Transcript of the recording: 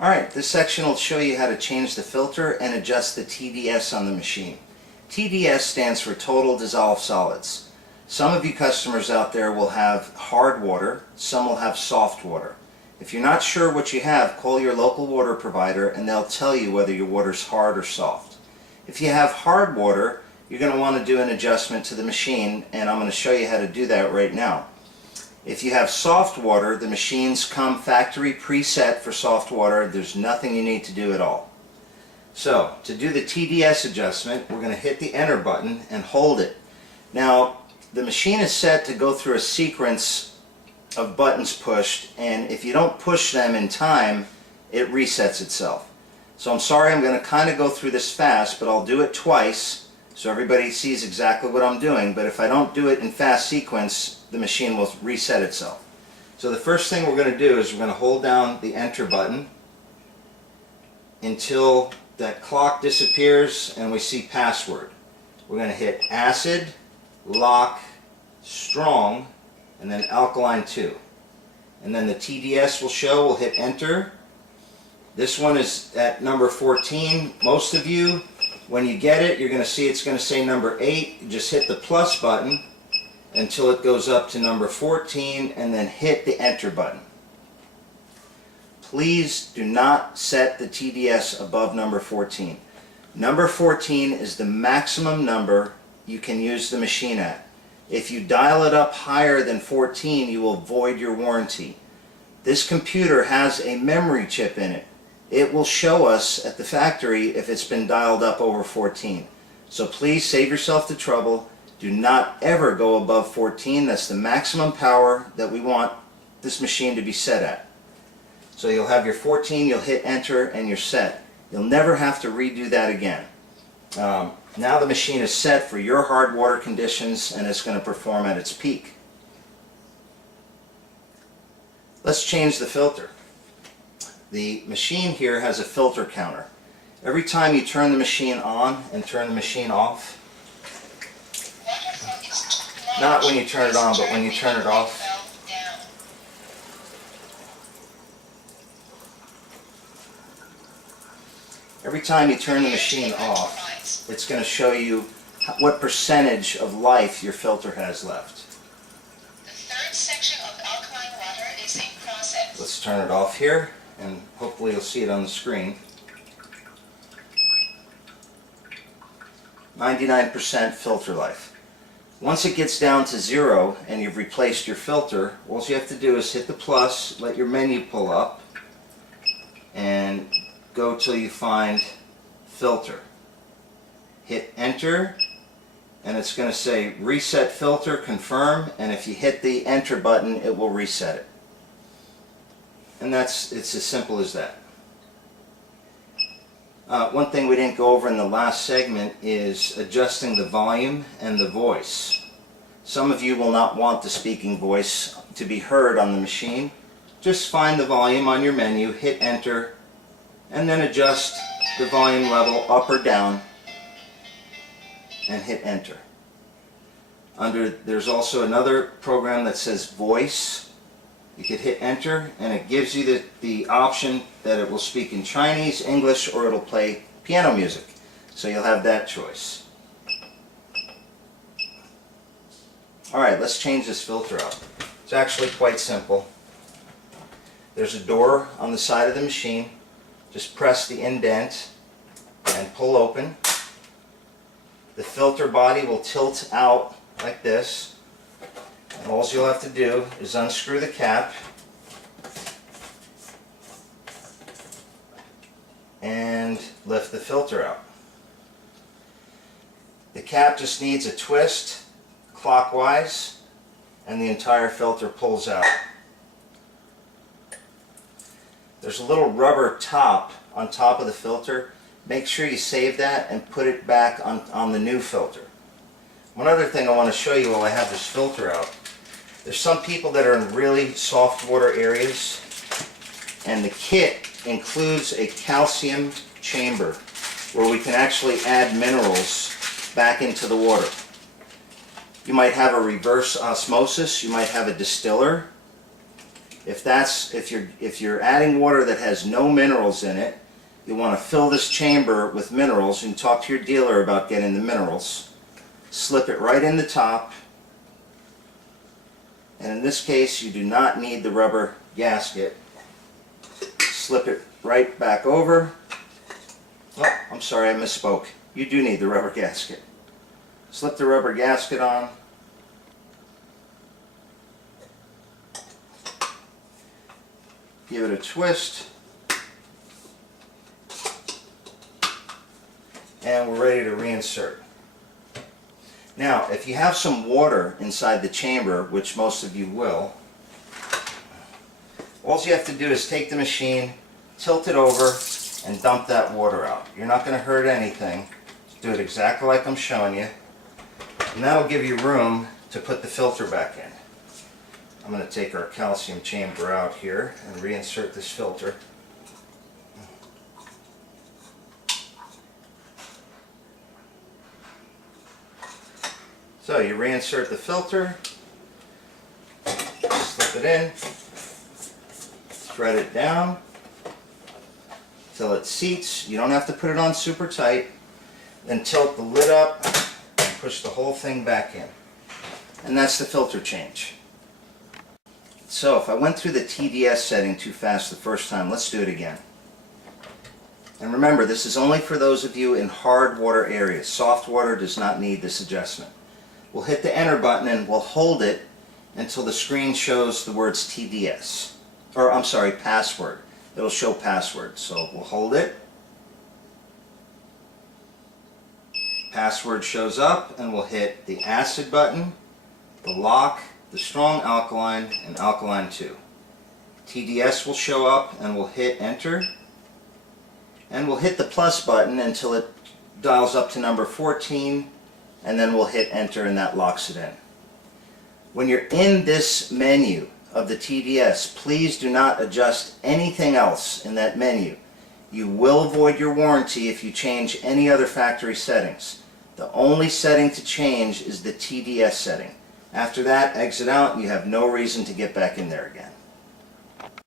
Alright, this section will show you how to change the filter and adjust the TDS on the machine. TDS stands for Total Dissolved Solids. Some of you customers out there will have hard water, some will have soft water. If you're not sure what you have, call your local water provider and they'll tell you whether your water's hard or soft. If you have hard water, you're going to want to do an adjustment to the machine, and I'm going to show you how to do that right now. If you have soft water, the machines come factory preset for soft water. There's nothing you need to do at all. So, to do the TDS adjustment, we're going to hit the enter button and hold it. Now, the machine is set to go through a sequence of buttons pushed, and if you don't push them in time, it resets itself. So I'm sorry, I'm going to kind of go through this fast, but I'll do it twice so everybody sees exactly what I'm doing. But if I don't do it in fast sequence, the machine will reset itself. So the first thing we're going to do is we're going to hold down the enter button until that clock disappears and we see password. We're going to hit acid, lock, strong, and then alkaline 2. And then the TDS will show. We'll hit enter. This one is at number 14. Most of you, when you get it, you're going to see it's going to say number 8. You just hit the plus button until it goes up to number 14 and then hit the enter button. Please do not set the TDS above number 14. Number 14 is the maximum number you can use the machine at. If you dial it up higher than 14, you will void your warranty. This computer has a memory chip in it. It will show us at the factory if it's been dialed up over 14. So please save yourself the trouble. Do not ever go above 14. That's the maximum power that we want this machine to be set at. So you'll have your 14, you'll hit enter, and you're set. You'll never have to redo that again. Now the machine is set for your hard water conditions and it's going to perform at its peak. Let's change the filter. The machine here has a filter counter. Every time you turn the machine on and turn the machine off, not when you turn it on, but when you turn it off, every time you turn the machine off, it's going to show you what percentage of life your filter has left. The third section of alkaline water is in process. Let's turn it off here, and hopefully you'll see it on the screen. 99% filter life. Once it gets down to 0 and you've replaced your filter, all you have to do is hit the plus, let your menu pull up, and go till you find filter. Hit enter, and it's going to say reset filter, confirm, and if you hit the enter button, it will reset it. And it's as simple as that. One thing we didn't go over in the last segment is adjusting the volume and the voice. Some of you will not want the speaking voice to be heard on the machine. Just find the volume on your menu, hit enter, and then adjust the volume level up or down and hit enter. There's also another program that says voice. You could hit enter and it gives you the option that it will speak in Chinese, English, or it'll play piano music. So you'll have that choice. Alright, let's change this filter out. It's actually quite simple. There's a door on the side of the machine. Just press the indent and pull open. The filter body will tilt out like this. And all you'll have to do is unscrew the cap and lift the filter out. The cap just needs a twist clockwise and the entire filter pulls out. There's a little rubber top on top of the filter. Make sure you save that and put it back on the new filter. One other thing I want to show you while I have this filter out. There's some people that are in really soft water areas, and the kit includes a calcium chamber where we can actually add minerals back into the water. You might have a reverse osmosis, you might have a distiller. If you're adding water that has no minerals in it, you want to fill this chamber with minerals. You can talk to your dealer about getting the minerals. Slip it right in the top. And in this case, you do not need the rubber gasket. Slip it right back over. Oh, I'm sorry, I misspoke. You do need the rubber gasket. Slip the rubber gasket on. Give it a twist. And we're ready to reinsert. Now, if you have some water inside the chamber, which most of you will, all you have to do is take the machine, tilt it over, and dump that water out. You're not going to hurt anything. Do it exactly like I'm showing you. And that'll give you room to put the filter back in. I'm going to take our calcium chamber out here and reinsert this filter. So you reinsert the filter, slip it in, thread it down till it seats. You don't have to put it on super tight. Then tilt the lid up and push the whole thing back in. And that's the filter change. So if I went through the TDS setting too fast the first time, let's do it again. And remember, this is only for those of you in hard water areas. Soft water does not need this adjustment. We'll hit the enter button and we'll hold it until the screen shows the words TDS. Or I'm sorry, password. It'll show password. So we'll hold it. Password shows up and we'll hit the acid button, the lock, the strong alkaline, and alkaline 2. TDS will show up and we'll hit enter. And we'll hit the plus button until it dials up to number 14. And then we'll hit enter and that locks it in. When you're in this menu of the TDS, please do not adjust anything else in that menu. You will void your warranty if you change any other factory settings. The only setting to change is the TDS setting. After that, exit out and you have no reason to get back in there again.